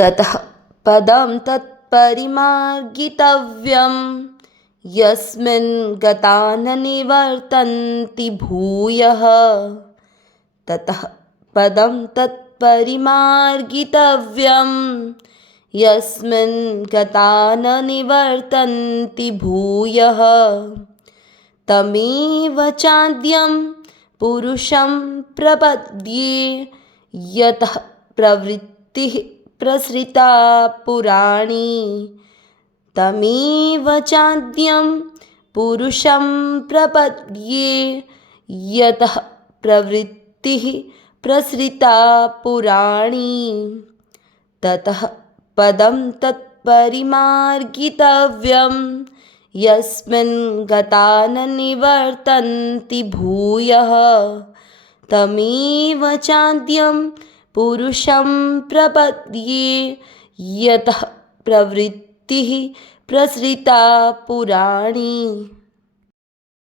ततः पदं तत्परिमार्गितव्यं यस्मिन् गता न निवर्तन्ति भूयः। ततः पदं तत्परिमार्गितव्यं यस्मिन् गता न निवर्तन्ति भूयः। तमेव चाद्यं पुरुषं प्रपद्ये यतः प्रवृत्तिः प्रसृता पुराणी। तमेव चाद्यं पुरुषं प्रपद्ये यतः प्रवृत्तिः प्रसृता पुराणी। ततः पदं तत्परिमार्गितव्यं यस्मिन् गता न निवर्तन्ति भूयः। तमेव चाद्यं पुरुषं प्रपद्ये यतः प्रवृत्तिः प्रसृता पुराणी।